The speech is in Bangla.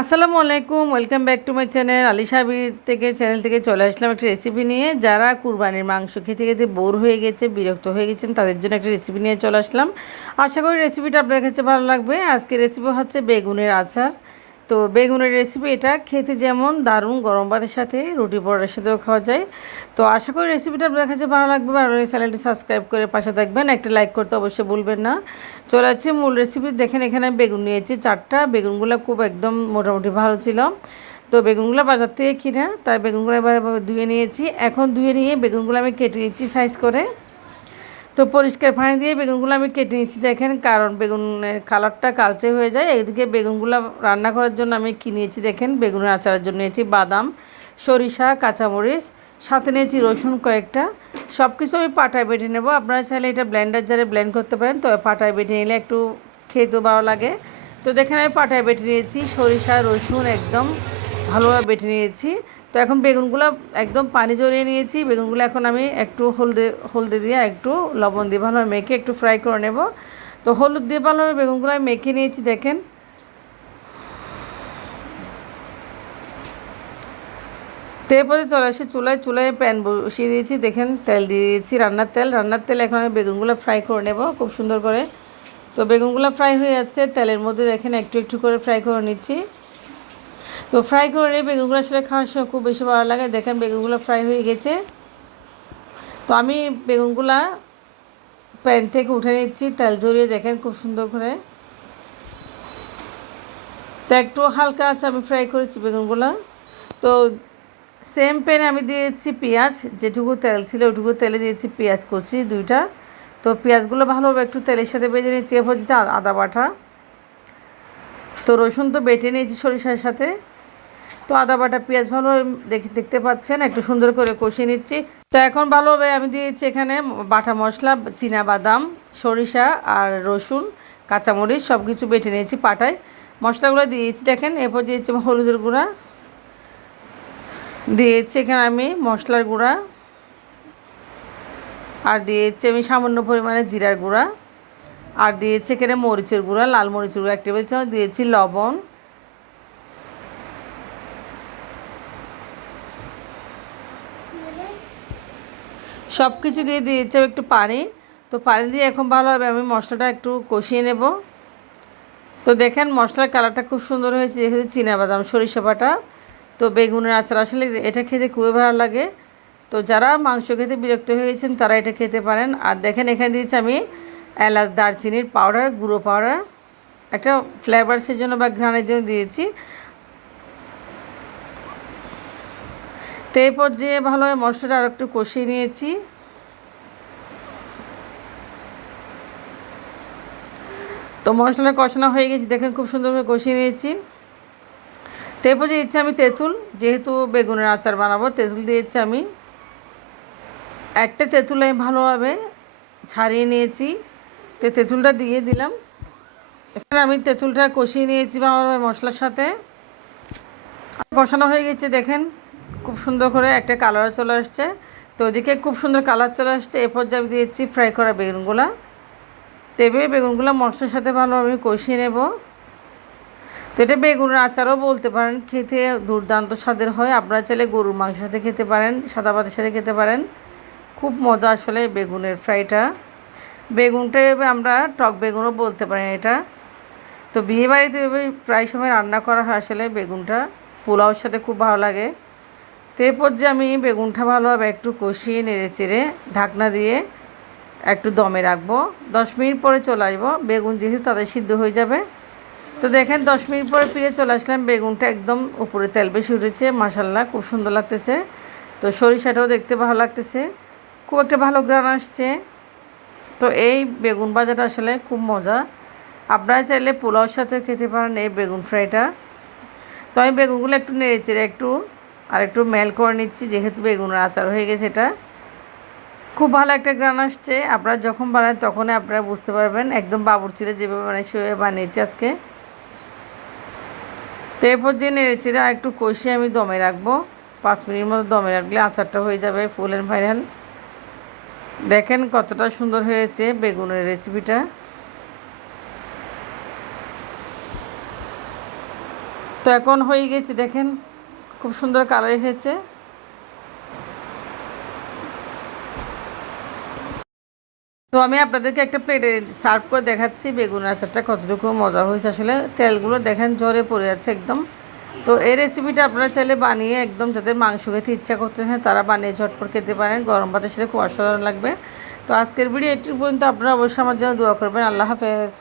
আসসালামু আলাইকুম, welcome back to my channel. আলিশাবির থেকে চ্যানেল থেকে চলে আসলাম একটা রেসিপি নিয়ে। যারা কুরবানির মাংস খেতে খেতে বোর হয়ে গেছে, বিরক্ত হয়ে গেছেন, তাদের জন্য একটা রেসিপি নিয়ে চলে আসলাম। আশা করি রেসিপিটা আপনাদের কাছে ভালো লাগবে। আজকে রেসিপি হচ্ছে বেগুনের আচার। তো বেগুনের রেসিপি এটা খেতে যেমন দারুণ, গরম ভাতের সাথে, রুটি পরোটার সাথেও খাওয়া যায়। তো আশা করি রেসিপিটা আপনাদের কাছে ভালো লাগবে। ভালো লাগলে চ্যানেলটি সাবস্ক্রাইব করে পাশে থাকবেন, একটা লাইক করতে অবশ্যই ভুলবেন না। চলে যাচ্ছে মূল রেসিপি। দেখেন এখানে বেগুন নিয়েছি 4টা। বেগুনগুলো খুব একদম মোটামুটি ভালো ছিল। তো বেগুনগুলো বাজার থেকে কিনা, তাই বেগুনগুলো এবার ধুয়ে নিয়েছি। এখন ধুয়ে নিয়ে বেগুনগুলো আমি কেটে নিচ্ছি সাইজ করে। তো পরিষ্কার পানি দিয়ে বেগুনগুলো আমি কেটে নিচ্ছি। দেখেন, কারণ বেগুনের কালারটা কালচে হয়ে যায়। এদিকে বেগুনগুলো রান্না করার জন্য আমি কী নিয়েছি দেখেন, বেগুনের আচারের জন্য নিয়েছি বাদাম, সরিষা, কাঁচামরিচ, সাথে নিয়েছি রসুন কয়েকটা। সব কিছু আমি পাটায় বেটে নেব। আপনারা চাইলে এটা ব্লেন্ডার জারে ব্লেন্ড করতে পারেন, তবে পাটায় বেটে নিলে একটু খেতেও ভালো লাগে। তো দেখেন আমি পাটায় বেটে নিয়েছি, সরিষা রসুন একদম ভালোভাবে বেটে নিয়েছি। তো এখন বেগুনগুলো একদম পানি ঝরিয়ে নিয়েছি। বেগুনগুলো এখন আমি একটু হলদে দিয়ে একটু লবণ দিয়ে ভালোভাবে মেখে একটু ফ্রাই করে নেব। তো হলুদ দিয়ে ভালোভাবে বেগুনগুলো আমি মেখে নিয়েছি। দেখেন, তো এরপরে চলে আসি চুলায় প্যান বসিয়ে দিয়েছি। দেখেন তেল দিয়ে দিয়েছি, রান্নার তেল। এখন আমি বেগুনগুলো ফ্রাই করে নেব খুব সুন্দর করে। তো বেগুনগুলো ফ্রাই হয়ে যাচ্ছে তেলের মধ্যে। দেখেন একটু একটু করে ফ্রাই করে নিচ্ছি। তো ফ্রাই করে নিয়ে বেগুনগুলো আসলে খাওয়ার সময় খুব বেশি ভালো লাগে। দেখেন বেগুনগুলো ফ্রাই হয়ে গেছে। তো আমি বেগুনগুলা প্যান থেকে উঠে নিচ্ছি তেল ঝরিয়ে। দেখেন খুব সুন্দর করে। তো একটু হালকা আছে আমি ফ্রাই করেছি বেগুনগুলো। তো সেম প্যানে আমি দিয়েছি পেঁয়াজ, যেটুকু তেল ছিল ওটুকু তেলে দিয়েছি পেঁয়াজ কুচি 2টা। তো পেঁয়াজগুলো ভালোভাবে একটু তেলের সাথে ভেজে নিচ্ছি। এরপর যেটা আদা বাটা, তো রসুন তো বেটে নিয়েছি সরিষার সাথে। তো আদা বাটা পেঁয়াজ ভালোভাবে দেখতে পাচ্ছেন একটু সুন্দর করে কষিয়ে নিচ্ছি। তো এখন ভালোভাবে আমি দিয়েছি এখানে বাটা মশলা, বাদাম, সরিষা আর রসুন, কাঁচামরিচ সব কিছু বেটে নিয়েছি পাটায়। মশলাগুলো দিয়েছি দেখেন। এরপর দিয়েছি হলুদের গুঁড়া, দিয়েছি এখানে আমি মশলার গুঁড়া, আর দিয়েছি আমি সামান্য পরিমাণে জিরার গুঁড়া, আর দিয়েছি এখানে মরিচের গুঁড়া, লাল মরিচের গুঁড়া 1 টেবিল চামচ, দিয়েছি লবণ। সব কিছু দিয়ে দিয়েছি একটু পানি। তো পানি দিয়ে এখন ভালোভাবে আমি মশলাটা একটু কষিয়ে নেব। তো দেখেন মশলার কালারটা খুব সুন্দর হয়েছে, যেহেতু চিনাবাদাম সরিষা বাটা। তো বেগুনের আচার আসলে এটা খেতে খুবই ভালো লাগে। তো যারা মাংস খেতে বিরক্ত হয়ে গেছেন তারা এটা খেতে পারেন। আর দেখেন এখানে দিয়েছি আমি এলাচ, দারচিনির পাউডার, গুঁড়ো পাউডার, একটা ফ্লেভারসের জন্য বা ঘ্রাণের জন্য দিয়েছি। তো এই পর্যায়ে ভালোভাবে মশলাটা আর একটু কষিয়ে নিয়েছি। তো মশলা কষানো হয়ে গেছে, দেখেন খুব সুন্দরভাবে কষিয়ে নিয়েছি। তো এরপর দিয়েছি আমি তেঁতুল, যেহেতু বেগুনের আচার বানাবো তেঁতুল দিয়েছি আমি একটা। তেঁতুল আমি ভালোভাবে ছাড়িয়ে নিয়েছি। তো তেঁতুলটা দিয়ে দিলাম। এখানে আমি তেঁতুলটা কষিয়ে নিয়েছি ভালোভাবে মশলার সাথে। কষানো হয়ে গেছে দেখেন খুব সুন্দর করে একটা কালার চলে আসছে। তো ওদিকে খুব সুন্দর কালার চলে আসছে। এরপর যে আমি দিয়েছি ফ্রাই করা বেগুনগুলা। তো এভাবে বেগুনগুলো মশলার সাথে ভালোভাবে কষিয়ে নেব। তো এটা বেগুনের আচারও বলতে পারেন, খেতে দুর্দান্ত স্বাদের হয়। আপনারা চাইলে গরুর মাংসের সাথে খেতে পারেন, সাদা ভাতের সাথে খেতে পারেন। খুব মজা আসলে বেগুনের ফ্রাইটা। বেগুনটা আমরা টক বেগুনও বলতে পারেন এটা। তো বিয়েবাড়িতে প্রায় সময় রান্না করা হয় আসলে বেগুনটা, পোলাওর সাথে খুব ভালো লাগে। তো এরপর যে আমি বেগুনটা ভালোভাবে একটু কষিয়ে নেড়ে চেড়ে ঢাকনা দিয়ে একটু দমে রাখবো। 10 মিনিট পরে চলে আসবো, বেগুন যেহেতু তাদের সিদ্ধ হয়ে যাবে। তো দেখেন 10 মিনিট পরে ফিরে চলে আসলাম। বেগুনটা একদম উপরে তেল বেশি উঠেছে, মাশাল্লাহ খুব সুন্দর লাগতেছে। তো সরিষাটাও দেখতে ভালো লাগতেছে, খুব একটা ভালো ঘ্রাণ আসছে। তো এই বেগুন ভাজাটা আসলে খুব মজা। আপনারা চাইলে পোলাওর সাথে খেতে পারেন এই বেগুন ফ্রাইটা। তো আমি বেগুনগুলো একটু নেড়েচেড়ে একটু মেল করে নিচ্ছি, যেহেতু বেগুনের আচার হয়ে গেছে। এটা খুব ভালো একটা ঘ্রাণ আসছে। আপনারা যখন বানান তখনই আপনারা বুঝতে পারবেন, একদম বাবুর্চিরা যেভাবে বানায় সেভাবে বানিয়েছি আজকে। তো এরপর যে নেড়েচেড়ে আর একটু কষিয়ে আমি দমে রাখবো। 5 মিনিট মতো দমে রাখলে আচারটা হয়ে যাবে ফুল অ্যান্ড ফাইনাল। দেখেন কতটা সুন্দর হয়েছে বেগুনের রেসিপিটা। তো এখন হয়ে গেছে, দেখেন খুব সুন্দর কালার এসেছে। তো আমি আপনাদেরকে একটা প্লেটে সার্ভ করে দেখাচ্ছি বেগুন আচারটা কতটুকু মজা হয়েছে। আসলে তেলগুলো দেখেন ঝরে পড়ে যাচ্ছে একদম। তো এই রেসিপিটা আপনারা চাইলে বানিয়ে একদম যাদের মাংস খেতে ইচ্ছা করতেছেন তারা বানিয়ে ঝটপট খেতে পারেন, গরম ভাতের সাথে খুব অসাধারণ লাগবে। তো আজকের ভিডিও এটি পর্যন্ত, আপনারা অবশ্যই আমার জন্য দোয়া করবেন। আল্লাহ হাফেজ।